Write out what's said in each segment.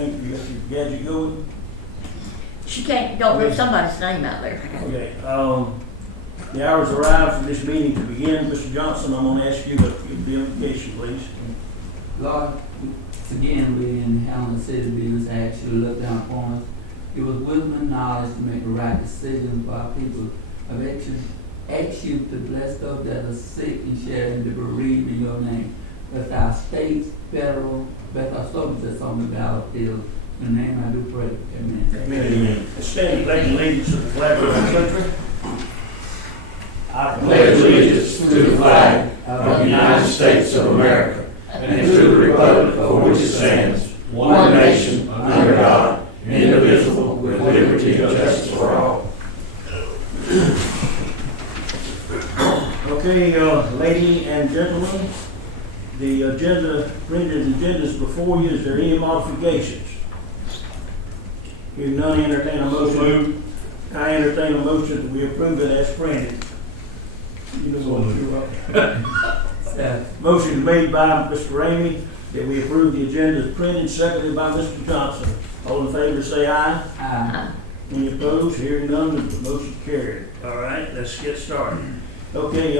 think you got your gadget going? She don't read somebody's name out there. Okay, the hours arrived for this meeting to begin. Mr. Johnson, I'm gonna ask you to give the invocation, please. Lord, again, we in Hamlin City Business ask you to look down upon us. Give us wisdom and knowledge to make the right decisions for our people. I've asked you to bless those that are sick and share and the bereaved in your name. Bless our states, federal, bless our soldiers that's on the battlefield. In the name I do pray. Amen. Amen. Stand and pledge allegiance to the flag of our country. I pledge allegiance to the flag of the United States of America and to the republic for which it stands, one nation, under God, indivisible, with liberty and justice for all. Okay, ladies and gentlemen, the printed agenda is before you. Is there any modifications? Hearing none, entertain a motion. I entertain a motion that we approve it as printed. You know what you're up. Motion made by Mr. Ramey that we approve the agenda as printed, seconded by Mr. Johnson. All in favor say aye. Aye. Any opposed? Hearing none, the motion carried. All right, let's get started. Okay,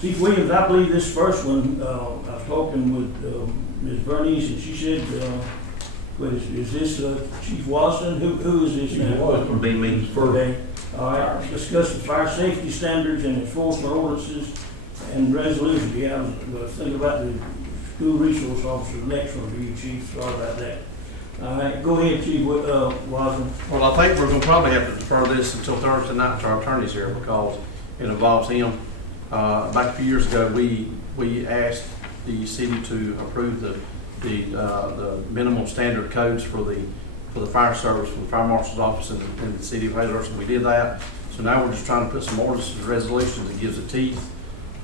Chief Williams, I believe this first one, I was talking with Ms. Bernice, and she said, is this Chief Watson? Who is this now? Chief Watson would be me first. Okay. All right, discuss the fire safety standards and enforcement ordinances and resolution. Yeah, I was thinking about the school resource officer, next one for you, Chief. Sorry about that. All right, go ahead, Chief Watson. Well, I think we're going to probably have to defer this until Thursday night to our attorneys here because it involves him. About a few years ago, we asked the city to approve the minimum standard codes for the fire service, for the fire marshal's office in the city of Hazlehurst, and we did that. So now we're just trying to put some ordinances and resolutions that gives it teeth.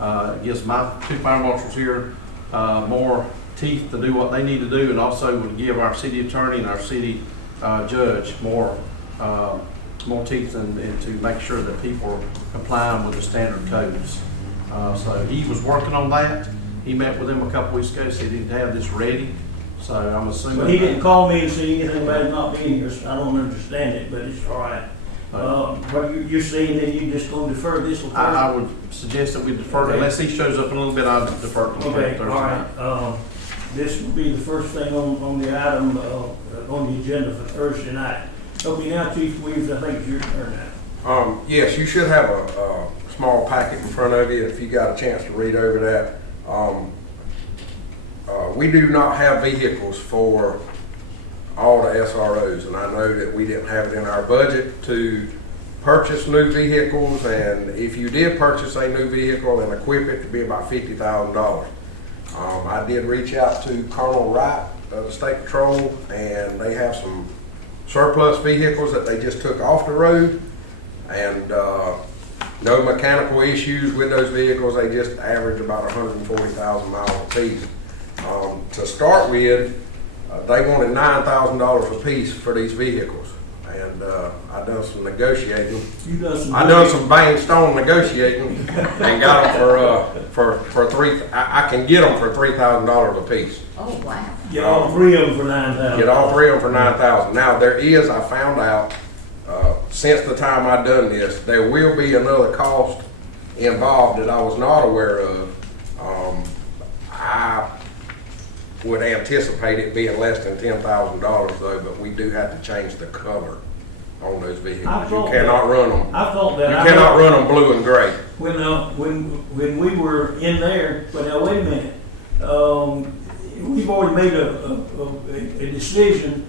It gives my two fire marshals here more teeth to do what they need to do, and also would give our city attorney and our city judge more teeth and to make sure that people are complying with the standard codes. So he was working on that. He met with him a couple weeks ago, so he didn't have this ready. So I'm assuming. So he didn't call me and say anything about it not being here. So I don't understand it, but it's all right. What you're saying that you just going to defer this? I would suggest that we defer it. Unless he shows up in a little bit, I'll defer it to Okay, Thursday all night. right. This will be the first thing on the item on the agenda for Thursday night. Okay, now Chief Williams, I think it's your turn now. Yes, you should have a small packet in front of you if you got a chance to read over that. We do not have vehicles for all the SROs, and I know that we didn't have it in our budget to purchase new vehicles, and if you did purchase a new vehicle and equip it, it'd be about $50,000. I did reach out to Colonel Wright of the State Patrol, and they have some surplus vehicles that they just took off the road, and no mechanical issues with those vehicles. They just average about 140,000 miles a piece. To start with, they wanted $9,000 a piece for these vehicles, and I done some negotiating. I done some Bang Stone negotiating and got them for three. I can get them for $3,000 a piece. Oh, wow. Get all three of them for $9,000. Get all three of them for $9,000. Now there is, I found out since the time I done this, there will be another cost involved that I was not aware of. I would anticipate it being less than $10,000 though, but we do have to change the color on those vehicles. You cannot run them. I thought that. You cannot run them blue and gray. When we were in there, but now wait a minute. We've already made a decision.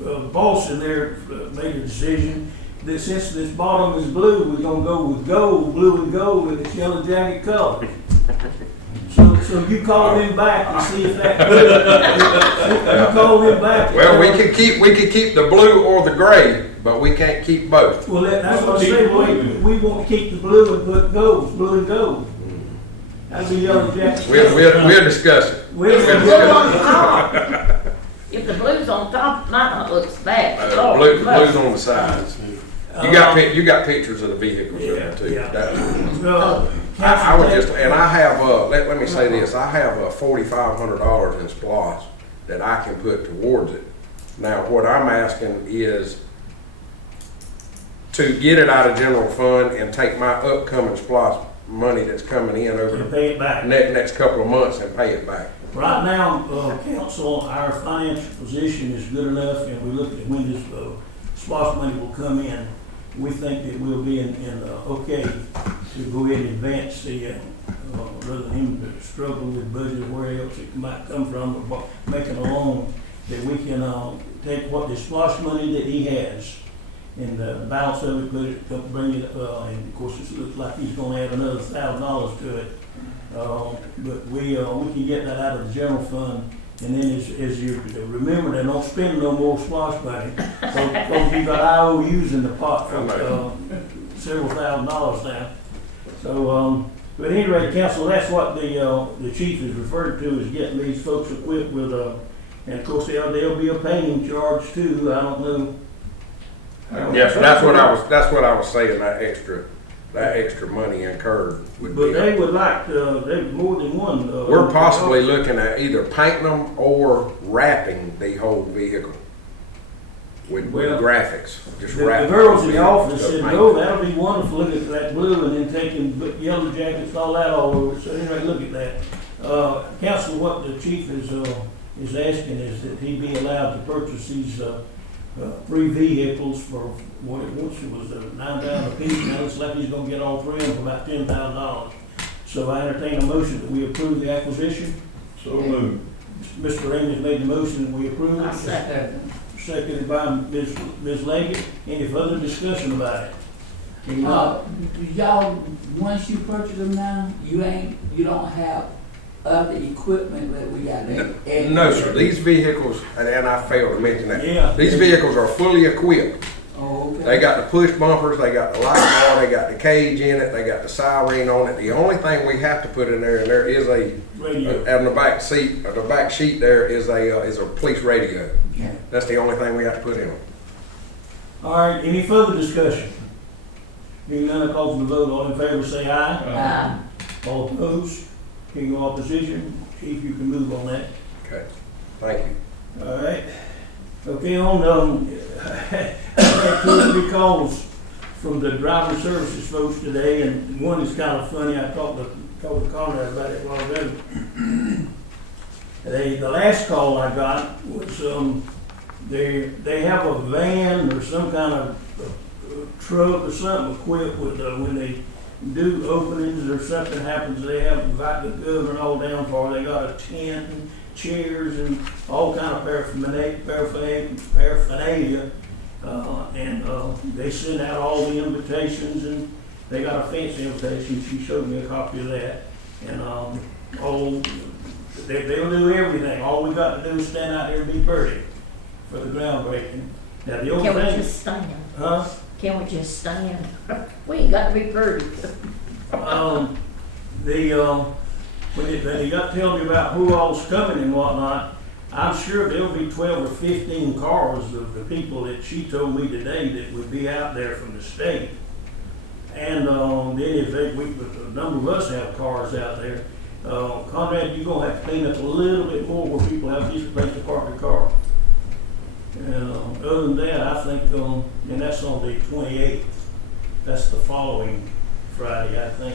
The boss in there made a decision that since this bottom is blue, we're gonna go with gold, blue and gold, and it's yellow jacket color. So you call him back and see if that. You call him back. Well, we could keep the blue or the gray, but we can't keep both. Well, that's what I say. We want to keep the blue and put gold, blue and gold. That'd be yellow jacket. We'll discuss it. If the blue's on top, it might not look bad. Blue's on the sides. You got pictures of the vehicles in there too. Yeah. I would just, and I have, let me say this, I have $4,500 in SPOS that I can put towards it. Now, what I'm asking is to get it out of general fund and take my upcoming SPOS money that's coming in over To the pay it back. next couple of months and pay it back. Right now, council, our financial position is good enough, and we look at when this SPOS money will come in. We think that we'll be in okay to go ahead and advance the, rather than him to struggle with budget, where else it might come from, or making a loan, that we can take what the SPOS money that he has and the balance of it, put it, bring it, and of course, it looks like he's gonna add another $1,000 to it. But we can get that out of the general fund, and then as you remember, they don't spend no more SPOS money. So you got IOUs in the pot for several $1,000s now. So, but at any rate, council, that's what the chief is referred to, is getting these folks equipped with, and of course, there'll be a painting charge too. I don't know. Yes, that's what I was saying, that extra money incurred would But be. they would like, they more than one. We're possibly looking at either painting them or wrapping the whole vehicle with Well, graphics. Just The wrap girls the in the vehicle office with said, paint. no, that'll be wonderful, look at that blue, and then taking yellow jackets, all that all over, so anyway, look at that. Council, what the chief is asking is that he be allowed to purchase these, 3 vehicles for what it once was $9 a piece, now it's like he's gonna get all 3 of them for about $10,000. So I entertain a motion that we approve the acquisition. So moved. Mr. Raines made the motion, and we approve I it. second. Seconded by Ms. Leggett. Any further discussion about it? Y'all, once you purchase them now, you don't have other equipment that we got there? No, sir, these vehicles, and I failed to mention that. Yeah. These vehicles are fully equipped. Oh, okay. They got the push bumpers, they got the light bar, they got the cage in it, they got the siren on it. The only thing we have to put in there, and there is Radio. on the back seat, or the back sheet there is a police radio. Yeah. That's the only thing we have to put in them. All right, any further discussion? Being none, I call for the vote. All in favor, say aye. All opposed? Any opposition? Chief, you can move on that. Okay, thank you. All right. Okay, on, I had 2 or 3 calls from the driver services folks today, and one is kind of funny. I talked to Conrad about it a while ago. The last call I got was, they have a van or some kind of truck or something equipped with, when they do openings or something happens, they have invite the government all down for, they got a tent and chairs and all kind of paraphernalia, and they send out all the invitations, and they got a fancy invitation. She showed me a copy of that, and they'll do everything. All we got to do is stand out there and be pretty for the groundbreaking. Now the only Can we thing, just stand? huh? Can we just stand? We ain't got to be pretty. When they got to tell me about who all's coming and whatnot, I'm sure there'll be 12 or 15 cars of the people that she told me today that would be out there from the state. And then if a number of us have cars out there, Conrad, you're gonna have to clean up a little bit more where people have just a place to park their car. And other than that, I think, and that's on the 28th. That's the following Friday, I think.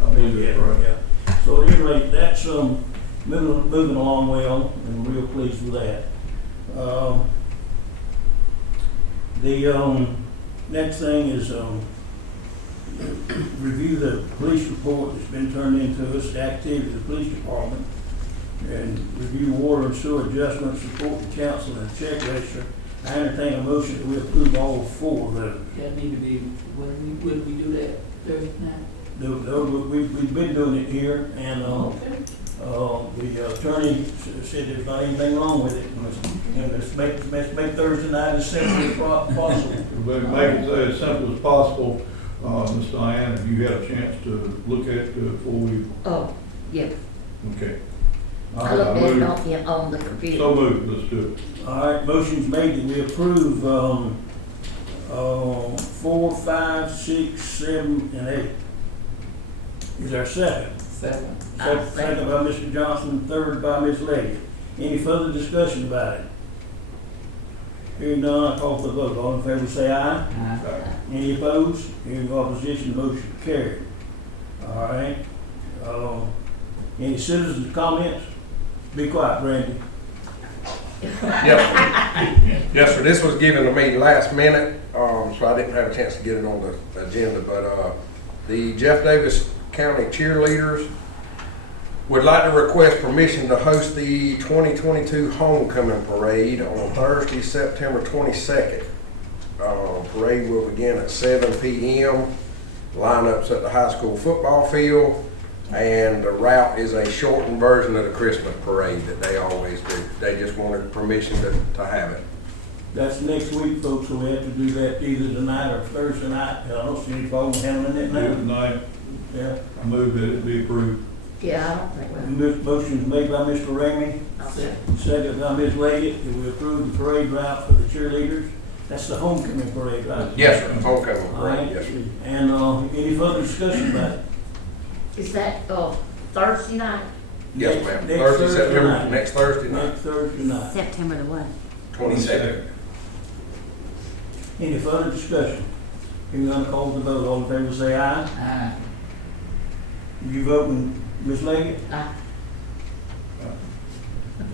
I believe that's right. Yeah. So at any rate, that's moving along well, and I'm real pleased with that. The next thing is review the police report that's been turned into us, the activity of the police department, and review water and sewer adjustments, report to council and check register. I entertain a motion that we approve all 4 of those. That need to be, when we do that Thursday night? We've been doing it here, and the attorney said there's not anything wrong with it. And let's make Thursday night as simple as possible. But make it as simple as possible. Ms. Diane, have you had a chance to look at it before we, Oh, yeah. okay. I looked at it on the computer. So moved, let's do it. All right, motion's made that we approve 4, 5, 6, 7, and 8. Is there a second? Second. Second by Mr. Johnson, third by Ms. Leggett. Any further discussion about it? Hearing none, I call for the vote. All in favor say aye. Aye. Any opposed? Hearing no opposition, motion carried. All right. Any citizens' comments? Be quiet, Brandy. Yes, sir, this was given to me last minute, so I didn't have a chance to get it on the agenda, but, the Jeff Davis County cheerleaders would like to request permission to host the 2022 homecoming parade on Thursday, September 22nd. Parade will begin at 7 p.m. Lineups at the high school football field, and the route is a shortened version of the Christmas parade that they always do. They just wanted permission to have it. That's next week, folks, so we have to do that either tonight or Thursday night. I don't see any problem handling it now. Tonight, Yeah. I move that it be approved. Yeah, I don't think we'll. Motion made by Mr. Ramey, I'll say. second by Ms. Leggett, that we approve the parade route for the cheerleaders. That's the homecoming parade, right? Yes, sir, homecoming All right. parade, yes, sir. And, any further discussion about it? Is that, Thursday night? Yes, ma'am. Next Thursday, Thursday September, night. next Thursday night, Next Thursday night. September the what? 22nd. Any further discussion? Hearing none, call for the vote. All in favor say aye. Aye. You voting, Ms. Leggett? Aye.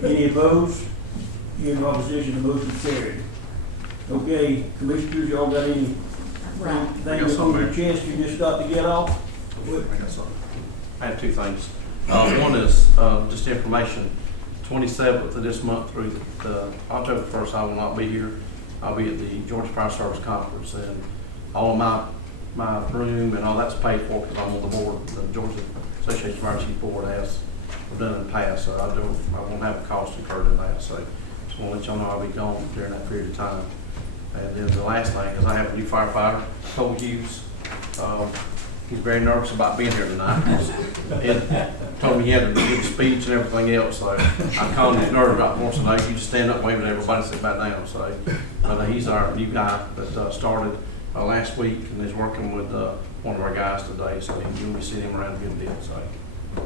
Any opposed? Any opposition, the motion carried. Okay, commissioners, y'all got any Right. things on your chest you just got to get off? I got something. I have two things. One is just information. 27th of this month through the October 1st, I will not be here. I'll be at the Georgia Fire Service Conference, and all of my room and all that's paid for because I'm on the board. The Georgia Association of Fire Chiefs Board has done in the past, so I won't have a cost incurred in that. So just want to let y'all know I'll be gone during that period of time. And then the last thing is I have a new firefighter, Cole Hughes. He's very nervous about being here tonight. Ed told me he had a good speech and everything else, so I calmed his nerves about once a day. You just stand up and wave at everybody and sit back down. So, but he's our new guy that started last week and is working with one of our guys today. So you'll be seeing him around a good bit. So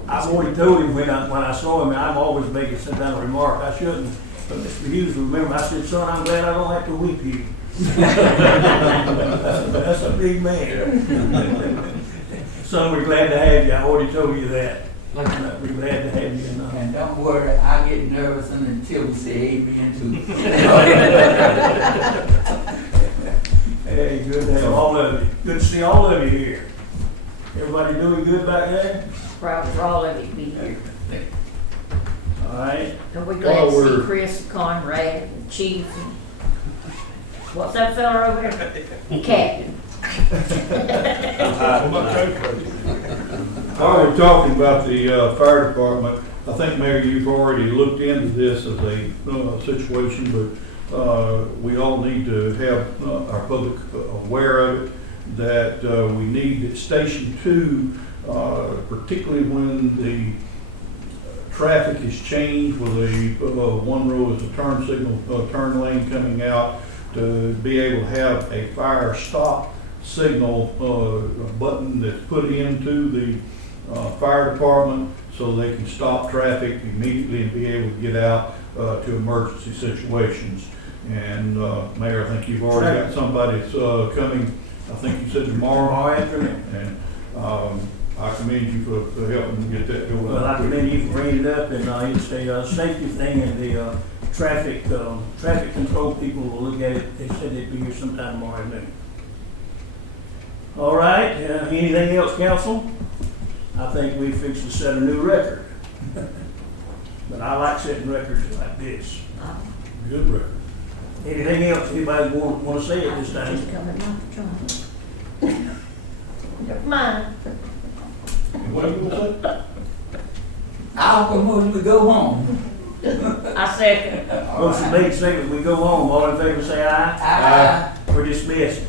I've already told him when I saw him, and I'm always making some kind of remark. I shouldn't, but Mr. Hughes, remember, I said, son, I'm glad I don't have to whip you. That's a big man. Son, we're glad to have you. I already told you that. We're glad to have you. And don't worry, I get nervous until we say amen too. Hey, good to have all of you. Good to see all of you here. Everybody doing good back there? Proud for all of you to be here. All right. And we're glad to see Chris and Conrad and Chief and, what's that fella over there? Captain. While we're talking about the fire department, I think, Mayor, you've already looked into this as a situation, but we all need to have our public aware of it, that we need at Station 2, particularly when the traffic is changed with a one row as a turn signal, turn lane coming out, to be able to have a fire stop signal button that's put into the fire department so they can stop traffic immediately and be able to get out to emergency situations. And Mayor, I think you've already got somebody that's coming, I think you said tomorrow afternoon. And I commend you for helping get that going. Well, I commend you for bringing it up, and it's a safety thing, and the traffic control people will look at it. They said they'd be here sometime tomorrow afternoon. All right, anything else, council? I think we fixed to set a new record. But I like setting records like this. Good record. Anything else anybody want to say at this time? Just coming off the drum. Never mind. What are you gonna say? I'll come we go home. I second. Motion made, second, we go home. All in favor say aye. Aye. We're dismissed.